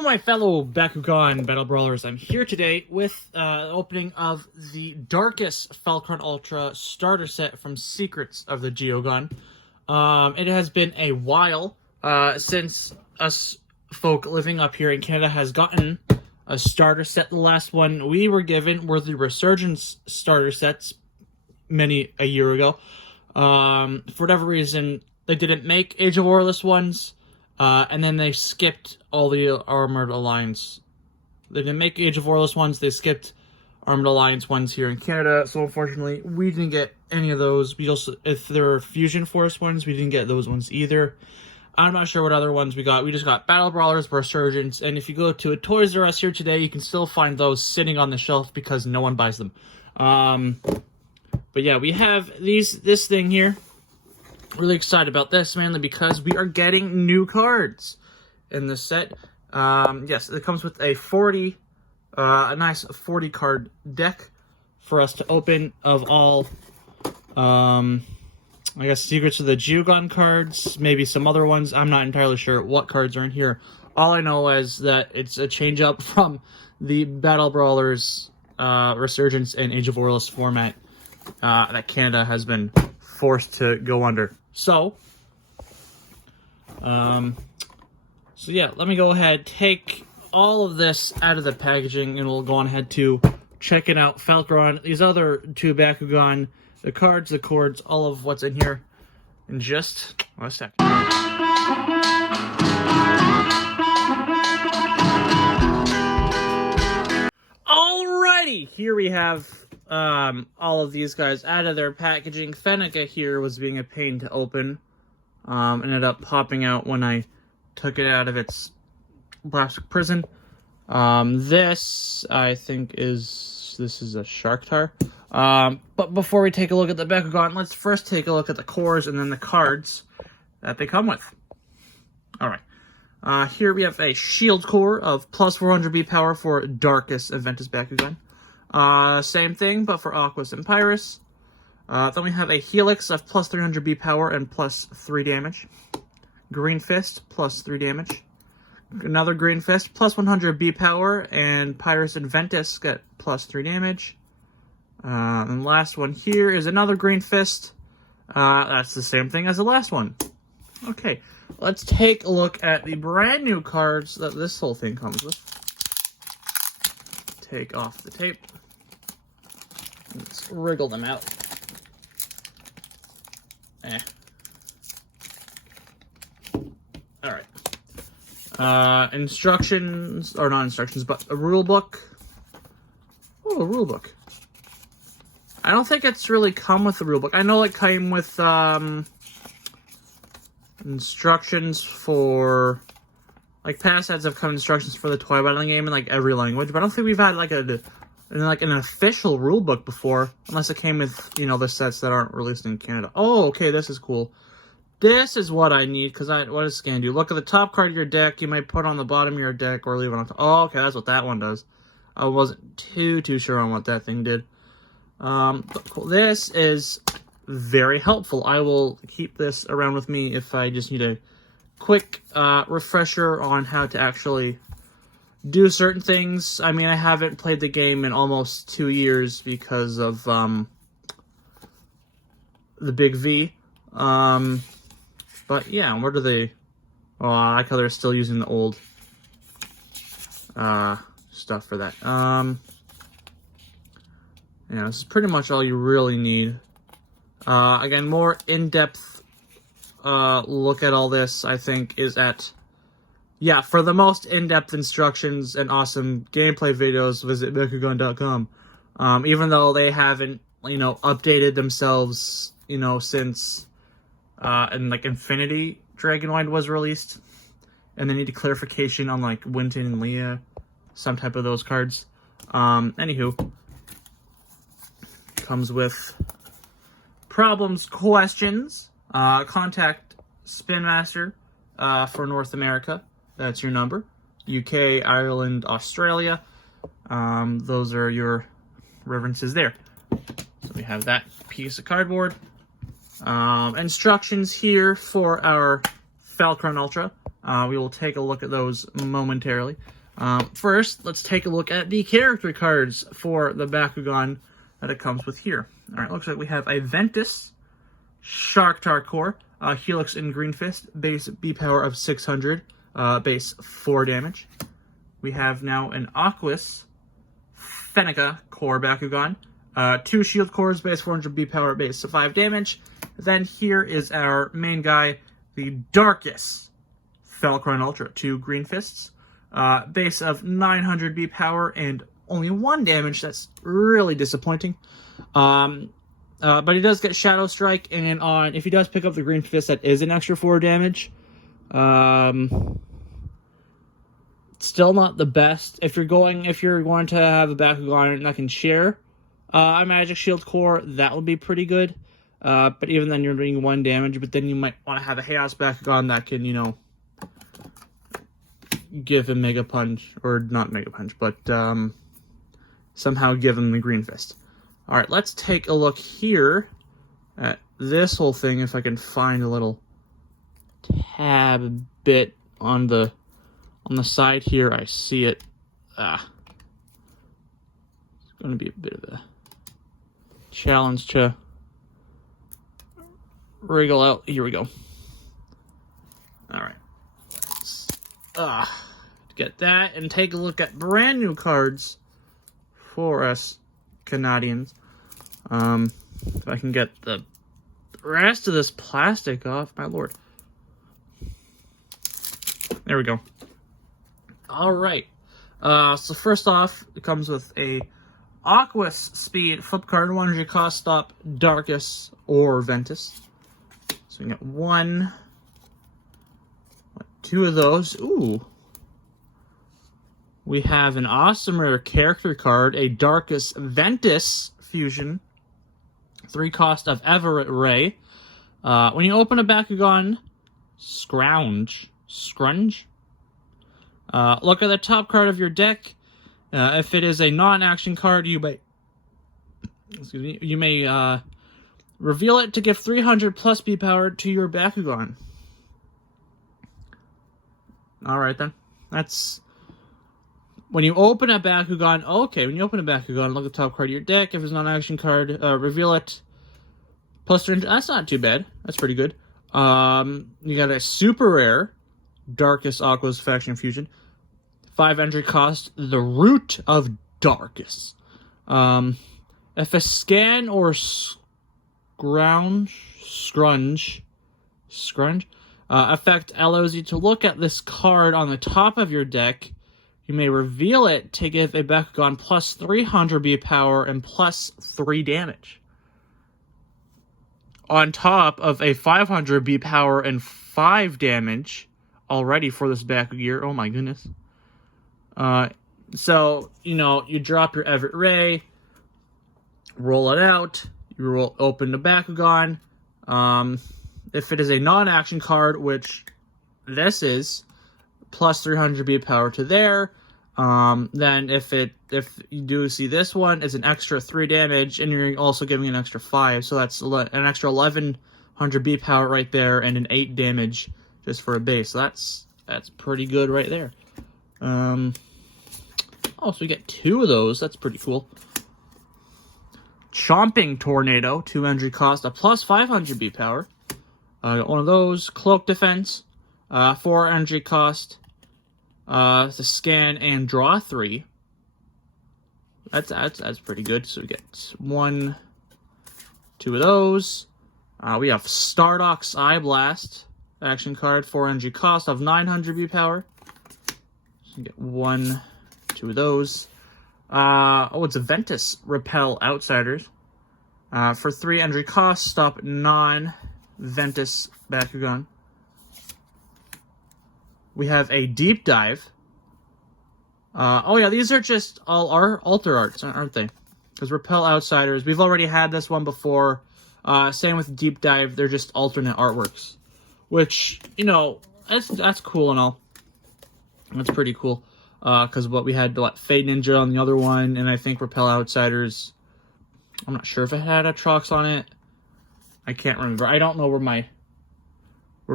Hello, my fellow Bakugan Battle Brawlers. I'm here today with the opening of the Darkus Falcron Ultra starter set from Secrets of the Geogan. It has been a while since us folk living up here in Canada has gotten a starter set. The last one we were given were the Resurgence starter sets a year ago. For whatever reason, they didn't make Age of Warless ones. And then they skipped all the Armored Alliance. They didn't make Age of Warless ones. They skipped Armored Alliance ones here in Canada. So unfortunately, we didn't get any of those. We also, if there were Fusion Force ones, we didn't get those ones either. I'm not sure what other ones we got. We just got Battle Brawlers, Resurgence, and if you go to a Toys R Us here today, you can still find those sitting on the shelf because no one buys them. But yeah, we have this thing here. Really excited about this, mainly because we are getting new cards in this set. Yes, it comes with a nice 40 card deck for us to open of all, I guess, Secrets of the Geogan cards, maybe some other ones. I'm not entirely sure what cards are in here. All I know is that it's a change up from the Battle Brawlers, Resurgence, and Age of Warless format that Canada has been forced to go under. So yeah, let me go ahead, take all of this out of the packaging, and we'll go on ahead to checking out Falcron, these other two Bakugan, the cards, the cords, all of what's in here in just a second. Alrighty, here we have all of these guys out of their packaging. Fenneka here was being a pain to open. Ended up popping out when I took it out of its plastic prison. This, I think, this is a Shark Tar. But before we take a look at the Bakugan, let's first take a look at the cores and then the cards that they come with. Alright. Here we have a Shield Core of plus 400 B power for Darkus Aventus Bakugan. Same thing, but for Aquas and Pyrus. Then we have a Helix of plus 300 B power and plus 3 damage. Green Fist, plus 3 damage. Another Green Fist, plus 100 B power, and Pyrus and Ventus get plus 3 damage. And the last one here is another Green Fist. That's the same thing as the last one. Okay, let's take a look at the brand new cards that this whole thing comes with. Take off the tape. Let's wriggle them out. Alright. Instructions, or not instructions, but a rule book. Oh, a rule book. I don't think it's really come with the rule book. I know it came with instructions for, like, past sets have come instructions for the toy battling game in like every language, but I don't think we've had like an official rule book before, unless it came with, you know, the sets that aren't released in Canada. Oh, okay, this is cool. This is what I need, because what does scan do? Look at the top card of your deck, you might put on the bottom of your deck or leave it on top. Oh, okay, that's what that one does. I wasn't too sure on what that thing did. But cool. This is very helpful. I will keep this around with me if I just need a quick refresher on how to actually do certain things. I mean, I haven't played the game in almost 2 years because of the Big V. But yeah, what are they? Oh, I like how they're still using the old stuff for that. Yeah, this is pretty much all you really need. Again, more in-depth look at all this, I think, is at... Yeah, for the most in-depth instructions and awesome gameplay videos, visit Bakugan.com. Even though they haven't, you know, updated themselves, you know, since and like Infinity Dragonwide was released, and they need a clarification on like Winton and Leah, some type of those cards. Anywho, comes with problems, questions. Contact Spin Master for North America. That's your number. UK, Ireland, Australia. Those are your references there. So we have that piece of cardboard. Instructions here for our Falcron Ultra. We will take a look at those momentarily. First, let's take a look at the character cards for the Bakugan that it comes with here. All right, looks like we have a Ventus, Shark Core, Helix in Green Fist, base B power of 600, base 4 damage. We have now an Aquas, Fenica Core Bakugan, 2 Shield Cores, base 400 B power, base 5 damage. Then here is our main guy, the Darkus Falcron Ultra, 2 Green Fists, base of 900 B power and only 1 damage. That's really disappointing. But he does get Shadow Strike, and if he does pick up the Green Fist, that is an extra 4 damage. Still not the best. If you're going to have a Bakugan that can share a Magic Shield Core, that would be pretty good. But even then, you're doing 1 damage. But then you might want to have a Chaos Bakugan that can, give him Mega Punch, or not Mega Punch, but somehow give him the Green Fist. All right, let's take a look here at this whole thing. If I can find a little tab bit on the side here, I see it. It's going to be a bit of a challenge to wriggle out. Here we go. All right. Let's get that and take a look at brand new cards for us Canadians. If I can get the rest of this plastic off, my lord. There we go. All right. So first off, it comes with a Aquas Speed flip card, 100 cost, stop Darkus or Ventus. So we get 2 of those. Ooh. We have an awesome rare character card, a Darkus Ventus fusion, 3 cost of Everett Ray. When you open a Bakugan Scrunge, look at the top card of your deck. If it is a non-action card, you may reveal it to give 300 plus B power to your Bakugan. Alright then. That's... When you open a Bakugan... Okay, when you open a Bakugan, look at the top card of your deck. If it's a non-action card, reveal it. Plus 300... That's not too bad. That's pretty good. You got a super rare Darkus Aqua's Faction Fusion. 5 entry cost, the Root of Darkus. If a scan or scrunge effect allows you to look at this card on the top of your deck, you may reveal it to give a Bakugan plus 300 B power and plus 3 damage. On top of a 500 B power and 5 damage already for this Bakugear. Oh my goodness. So, you drop your Everett Ray, roll it out, you open the Bakugan. If it is a non-action card, which this is, plus 300 B power to there. Then if you do see this one, it's an extra 3 damage, and you're also giving an extra 5, so that's an extra 1100 B power right there, and an 8 damage just for a base. So that's pretty good right there. So we get 2 of those. That's pretty cool. Chomping Tornado, 2 entry cost, a plus 500 B power. One of those. Cloak Defense, 4 entry cost. To scan and draw 3. That's pretty good. So we get 1, 2 of those. We have Stardox Eye Blast, action card, 4 entry cost of 900 B power. So we get 1, 2 of those. It's a Ventus Repel Outsiders. For 3 entry cost, stop non-Ventus Bakugan. We have a Deep Dive. These are just all our alter arts, aren't they? Because Repel Outsiders, we've already had this one before. Same with Deep Dive, they're just alternate artworks. Which, that's cool and all. That's pretty cool. Because we had Fade Ninja on the other one, and I think Repel Outsiders, I'm not sure if it had a Trox on it. I can't remember. I don't know where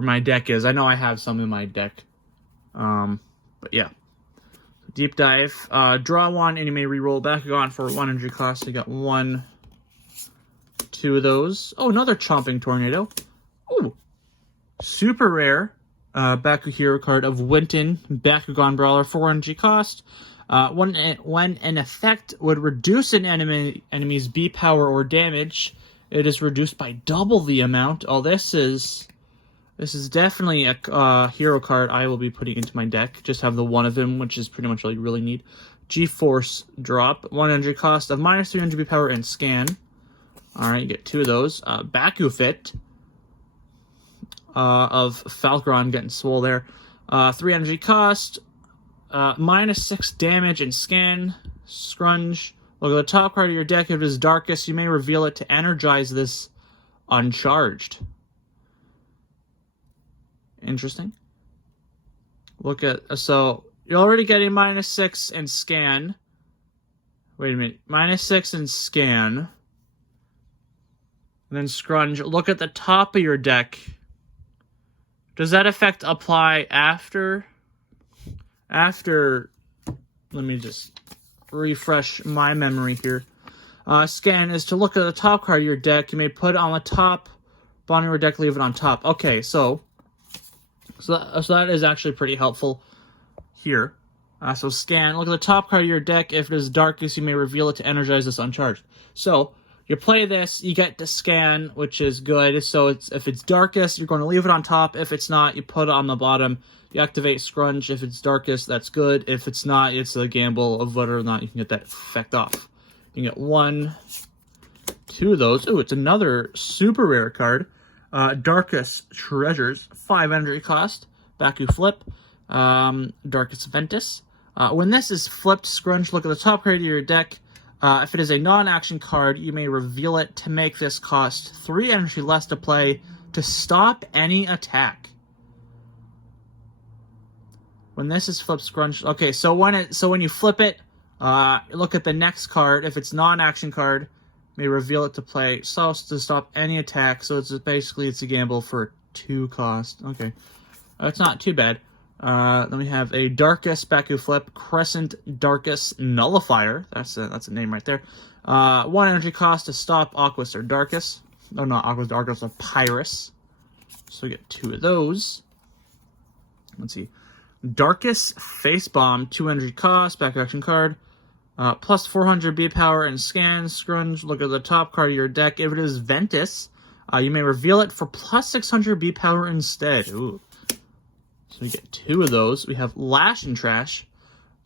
my deck is. I know I have some in my deck. But yeah. Deep dive. Draw one, and you may reroll Bakugan for 1 energy cost. So you got 1, 2 of those. Oh, another Chomping Tornado. Oh, super rare. Baku Hero card of Winton, Bakugan Brawler, 4 energy cost. When an effect would reduce an enemy's B power or damage, it is reduced by double the amount. Oh, this is definitely a hero card I will be putting into my deck. Just have the one of him, which is pretty much all you really need. G-Force drop, 1 energy cost of minus 300 B power and scan. Alright, you get 2 of those. Baku Fit of Falcron getting swole there. 3 energy cost, minus 6 damage and scan. Scrunge. Look at the top card of your deck. If it is Darkus, you may reveal it to energize this uncharged. Interesting. Look at, so you're already getting minus 6 and scan. Wait a minute. Minus 6 and scan. And then Scrunge. Look at the top of your deck. Does that effect apply after? Let me just refresh my memory here. Scan is to look at the top card of your deck. You may put it on the top. Bottom of your deck, leave it on top. Okay, so that is actually pretty helpful here. So scan, look at the top card of your deck. If it is Darkus, you may reveal it to energize this uncharged. So you play this, you get to scan, which is good. So if it's Darkus, you're going to leave it on top. If it's not, you put it on the bottom. You activate Scrunch. If it's Darkus, that's good. If it's not, it's a gamble of whether or not you can get that effect off. You can get 1, 2 of those. Ooh, it's another super rare card. Darkus Treasures, 5 energy cost. Baku Flip. Darkus Ventus. When this is flipped, Scrunch, look at the top card of your deck. If it is a non-action card, you may reveal it to make this cost 3 energy less to play to stop any attack. When this is flipped, Scrunch. Okay, so when you flip it, look at the next card. If it's non-action card, may reveal it to play so to stop any attack. So it's a gamble for 2 cost. Okay, that's not too bad. Then we have a Darkus Baku Flip, Crescent Darkus Nullifier. That's a name right there. 1 energy cost to stop Aquas or Darkus. Oh, not Aquas, Darkus, or Pyrus. So we get 2 of those. Let's see. Darkus Face Bomb, 2 energy cost, back action card. Plus 400 B power and scan. Scrunge, look at the top card of your deck. If it is Ventus, you may reveal it for plus 600 B power instead. Ooh. So we get 2 of those. We have Lash and Trash.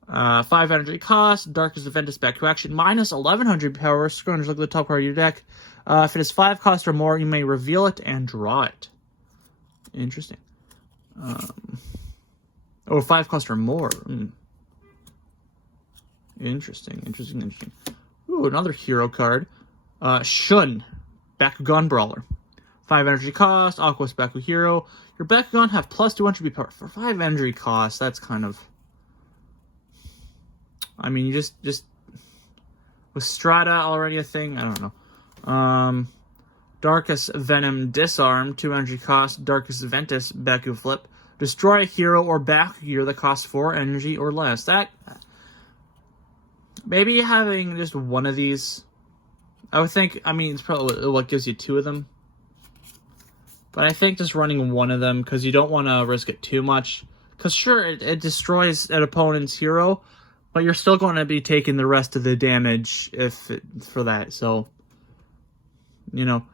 5 energy cost. Darkus Ventus back to action. Minus 1100 power. Scrunge, look at the top card of your deck. If it is 5 cost or more, you may reveal it and draw it. Interesting. 5 cost or more. Interesting. Ooh, another hero card. Shun, Bakugan Brawler. 5 energy cost, Aqua's Baku Hero. Your Bakugan have plus 200 B power. For 5 energy cost, that's kind of... I mean, you just... Was Strata already a thing? I don't know. Darkus Venom Disarm, 2 energy cost. Darkus Ventus Baku Flip. Destroy a hero or Baku gear that costs 4 energy or less. That... Maybe having just one of these... I would think... I mean, it's probably what gives you 2 of them. But I think just running one of them, because you don't want to risk it too much. Because sure, it destroys an opponent's hero, but you're still going to be taking the rest of the damage for that. So, you know,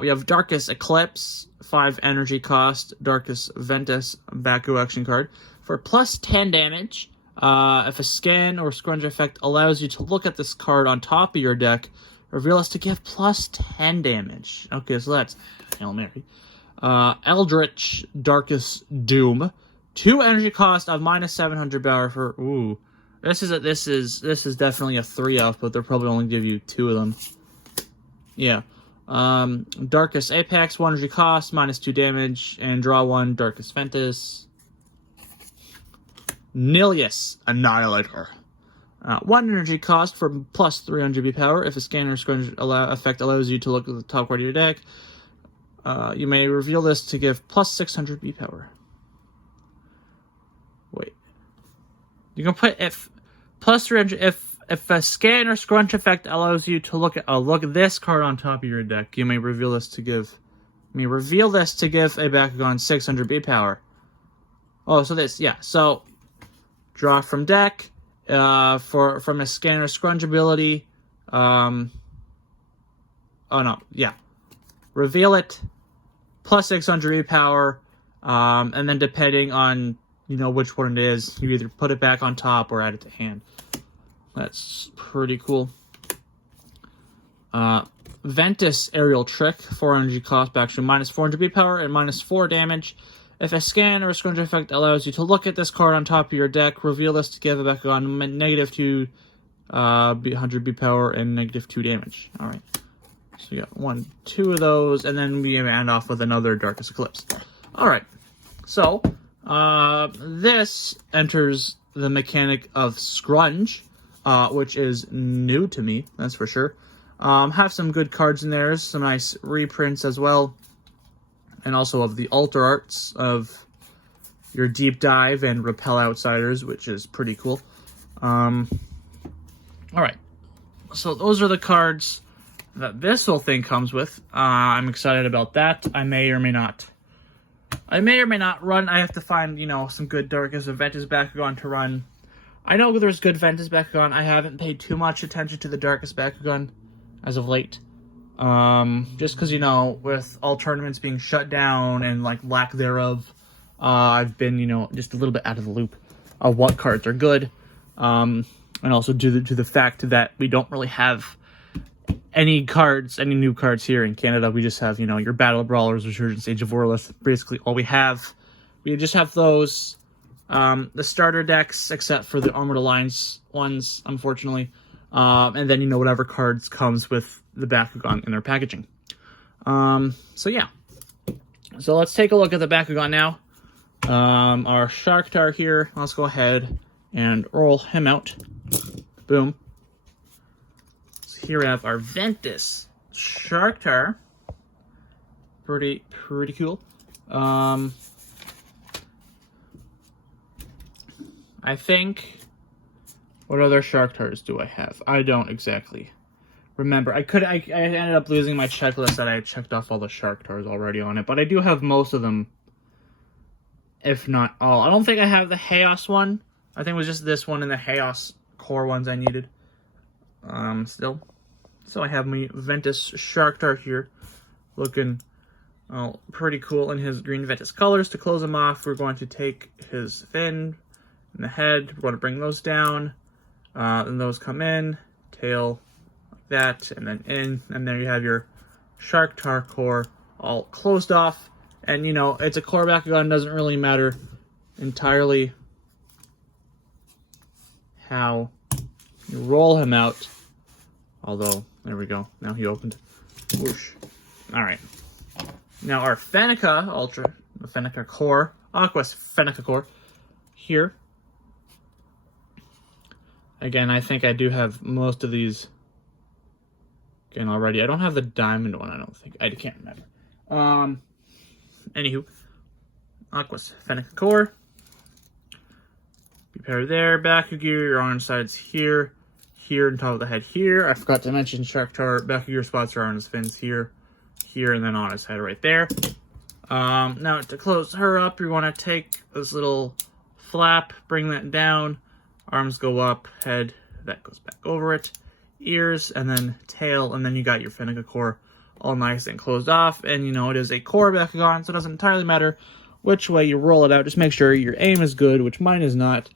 we have Darkus Eclipse, 5 energy cost, Darkus Ventus, Baku action card. For plus 10 damage, if a scan or scrunch effect allows you to look at this card on top of your deck, reveal us to give plus 10 damage. Okay, so that's Hail Mary. Eldritch Darkus Doom, 2 energy cost of minus 700 power for... Ooh. This is definitely a 3-off, but they'll probably only give you 2 of them. Yeah. Darkus Apex, 1 energy cost, minus 2 damage, and draw 1, Darkus Ventus. Nilius Annihilator. 1 energy cost for plus 300 B power. If a scanner scrunch effect allows you to look at the top card of your deck, you may reveal this to give plus 600 B power. Wait. You can put if plus 300 if a scan or scrunch effect allows you to look at this card on top of your deck. You may reveal this to give a Bakugan 600 B power. Oh, so this, yeah. So draw from deck from a scan or scrunch ability. Oh no, yeah. Reveal it plus 600 B power, and then depending on which one it is, you either put it back on top or add it to hand. That's pretty cool. Ventus Aerial Trick, 4 energy cost, back to minus 400 B power and minus 4 damage. If a scan or a scrunch effect allows you to look at this card on top of your deck, reveal this to give it back on -2 100 B power and -2 damage. Alright. So we got 2 of those, and then we end off with another Darkus Eclipse. Alright. So, this enters the mechanic of Scrunch, which is new to me, that's for sure. Have some good cards in there, some nice reprints as well, and also of the alter arts of your Deep Dive and Repel Outsiders, which is pretty cool. Alright, so those are the cards that this whole thing comes with. I'm excited about that. I may or may not run. I have to find, some good Darkus and Ventus Bakugan to run. I know there's good Ventus Bakugan. I haven't paid too much attention to the Darkus Bakugan as of late. Just because, with all tournaments being shut down and, lack thereof, I've been, just a little bit out of the loop of what cards are good. And also due to the fact that we don't really have any new cards here in Canada. We just have, your Battle Brawlers, Resurgence, Age of Warless. Basically all we have. We just have those. The starter decks, except for the Armored Alliance ones, unfortunately. And then, whatever cards comes with the Bakugan in their packaging. So yeah. So let's take a look at the Bakugan now. Our Sharktar here. Let's go ahead and roll him out. Boom. So here we have our Ventus Sharktar. Pretty cool. I think, what other Sharktars do I have? I don't exactly remember. I ended up losing my checklist that I had checked off all the Sharktars already on it, but I do have most of them, if not all. I don't think I have the Chaos one. I think it was just this one and the Chaos core ones I needed. Still. So I have my Ventus Sharktar here, looking pretty cool in his green Ventus colors. To close him off, we're going to take his fin and the head. We're going to bring those down, and those come in, tail like that, and then in, and there you have your Sharktar core all closed off. And it's a core Bakugan, doesn't really matter entirely how you roll him out. Although, there we go. Now he opened. Whoosh. Alright. Now our Fenneca Ultra, the Fenneca core, Aqua's Fenneca core, here. Again, I think I do have most of these again already. I don't have the diamond one, I don't think. I can't remember. Anywho, Aqua's Fenneca core. Be paired there. Bakugear, your orange side's here. Here on top of the head here. I forgot to mention Sharktar. Bakugear spots are on his fins here. Here, and then on his head right there. Now, to close her up, you want to take this little flap, bring that down. Arms go up, head, that goes back over it. Ears, and then tail, and then you got your Fenneca core all nice and closed off. And, it is a core Bakugan, so it doesn't entirely matter which way you roll it out. Just make sure your aim is good, which mine is not.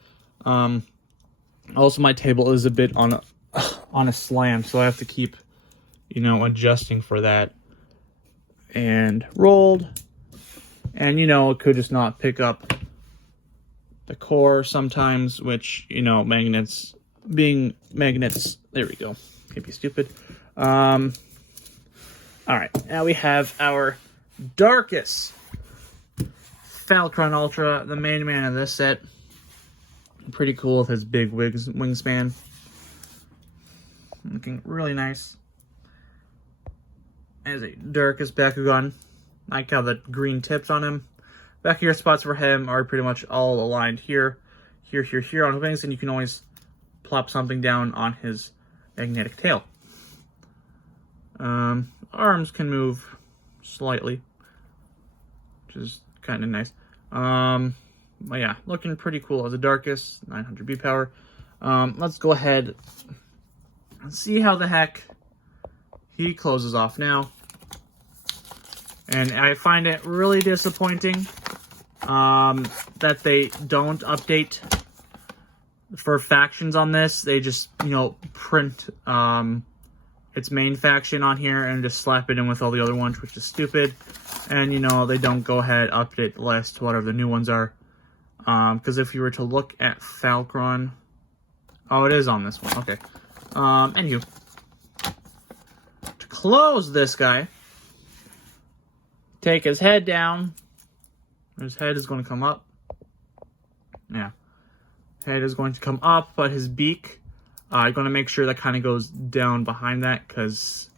Also, my table is a bit on a slant, so I have to keep, adjusting for that. And rolled. And, it could just not pick up the core sometimes, which, magnets, being magnets, there we go. Can't be stupid. Alright, now we have our Darkus Falcron Ultra, the main man of this set. Pretty cool with his big wingspan. Looking really nice. As a Darkus Bakugan. I like how the green tips on him. Back here spots for him are pretty much all aligned here. here on his wings, and you can always plop something down on his magnetic tail. Arms can move slightly, which is kind of nice. But yeah, looking pretty cool as a Darkus, 900 B power. Let's go ahead and see how the heck he closes off now. And I find it really disappointing that they don't update for factions on this. They just, print its main faction on here and just slap it in with all the other ones, which is stupid. And, they don't go ahead update the list to whatever the new ones are. Because if you were to look at Falcron... Oh, it is on this one. Okay. Anywho. To close this guy, take his head down. His head is going to come up. Yeah. Head is going to come up, but his beak, I'm going to make sure that kind of goes down behind that, because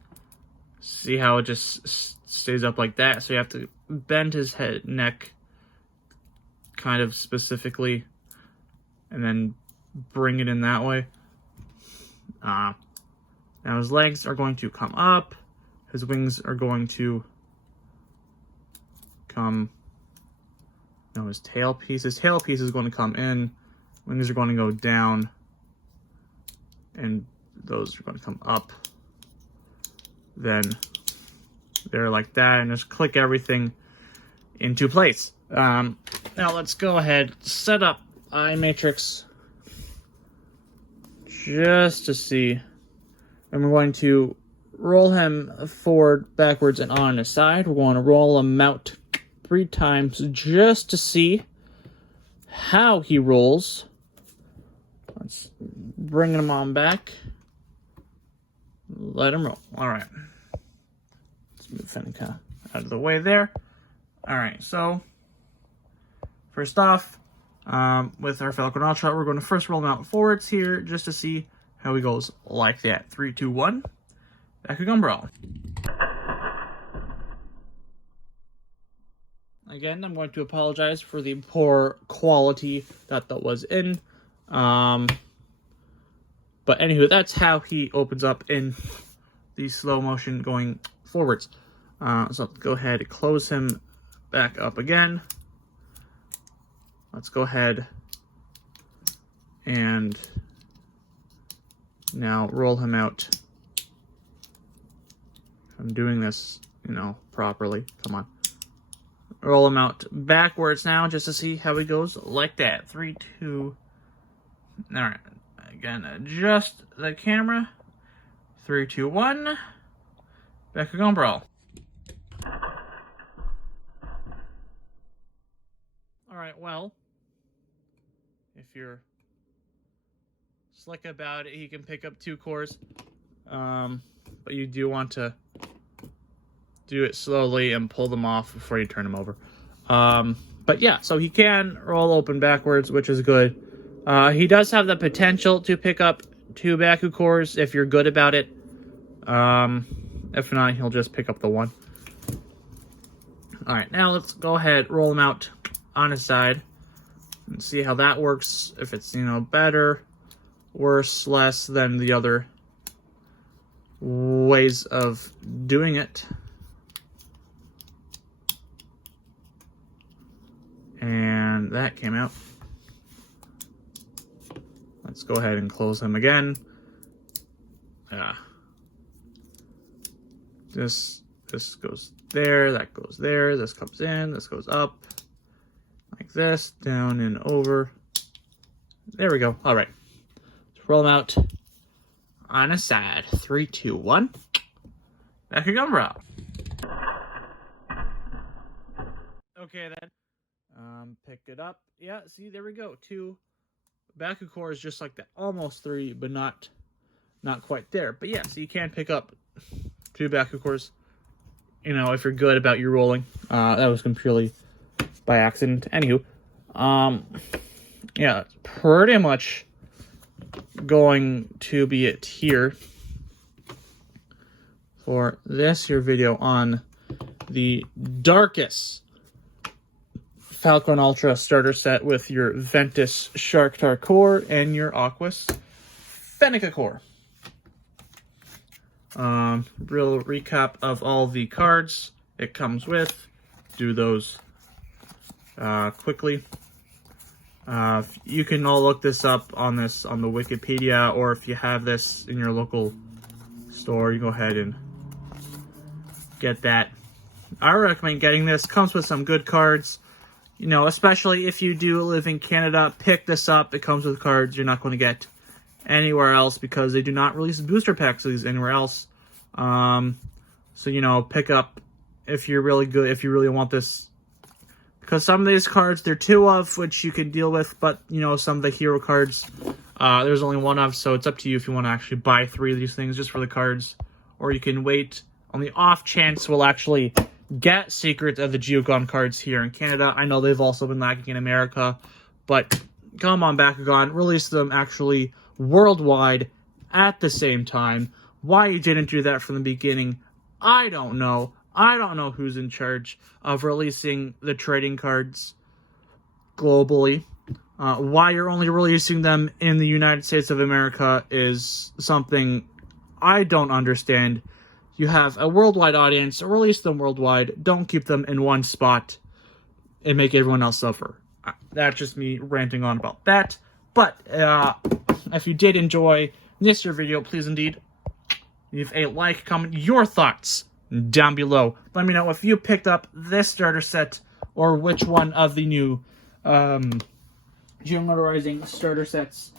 see how it just stays up like that? So you have to bend his neck kind of specifically and then bring it in that way. Now his legs are going to come up. His wings are going to come... No, his tail piece is going to come in. Wings are going to go down. And those are going to come up. Then they're like that. And just click everything into place. Now let's go ahead, set up eye matrix. Just to see. And we're going to roll him forward, backwards, and on his side. We're going to roll him out 3 times just to see how he rolls. Let's bring him on back. Let him roll. All right. Let's move him kind of out of the way there. All right. So first off, with our Falcron Ultra, we're going to first roll him out forwards here just to see how he goes like that. 3, 2, 1. Bakugan Brawl. Again, I'm going to apologize for the poor quality that was in. But anywho, that's how he opens up in the slow motion going forwards. So let's go ahead and close him back up again. Let's go ahead and now roll him out. I'm doing this, properly. Come on. Roll him out backwards now just to see how he goes like that. 3, 2. All right. Again, adjust the camera. 3, 2, 1. Bakugan Brawl. All right, well, if you're slick about it, he can pick up 2 cores. But you do want to do it slowly and pull them off before you turn them over. But yeah, so he can roll open backwards, which is good. He does have the potential to pick up 2 BakuCores if you're good about it. If not, he'll just pick up the 1. Alright, now let's go ahead, roll him out on his side and see how that works. If it's, better, worse, less than the other ways of doing it. And that came out. Let's go ahead and close him again. This goes there, that goes there, this comes in, this goes up. Like this, down and over. There we go. All right. Let's roll him out on a side. 3, 2, 1. Bakugan Brawl. Okay, then. Picked it up. Yeah, see, there we go. 2 BakuCores just like that. Almost 3, but not quite there. But yeah, so you can pick up 2 BakuCores, if you're good about your rolling. That was purely by accident. Anywho, yeah, that's pretty much going to be it here for this here video on the Darkus Falcron Ultra starter set with your Ventus Sharktar core and your Aquas Fenica core. Real recap of all the cards it comes with. Do those quickly. You can all look this up on the Wikipedia, or if you have this in your local store, you go ahead and get that. I recommend getting this. Comes with some good cards. You know, especially if you do live in Canada, pick this up. It comes with cards you're not going to get anywhere else because they do not release booster packs of these anywhere else. So, you know, pick up if you're really good, if you really want this. Because some of these cards, there are 2 of, which you can deal with, but, you know, some of the hero cards, there's only 1 of, so it's up to you if you want to actually buy 3 of these things just for the cards. Or you can wait on the off chance we'll actually get Secrets of the Geogan cards here in Canada. I know they've also been lacking in America, but come on, Bakugan, release them actually worldwide at the same time. Why you didn't do that from the beginning, I don't know. I don't know who's in charge of releasing the trading cards globally. Why you're only releasing them in the United States of America is something I don't understand. You have a worldwide audience, release them worldwide. Don't keep them in one spot and make everyone else suffer. That's just me ranting on about that. But if you did enjoy this video, please indeed leave a like, comment your thoughts down below. Let me know if you picked up this starter set or which one of the new Geogan Rising starter sets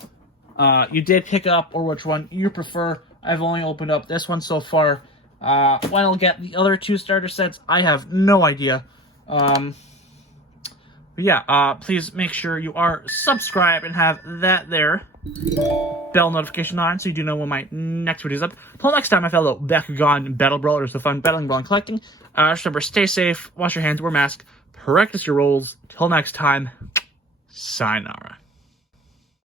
you did pick up, or which one you prefer. I've only opened up this one so far. When I'll get the other 2 starter sets, I have no idea. But yeah, please make sure you are subscribed and have that there. Bell notification on so you do know when my next video is up. Until next time, my fellow Bakugan Battle Brawlers, the fun battling, brawling, collecting. Remember, stay safe, wash your hands, wear a mask, practice your rolls. Till next time, sayonara.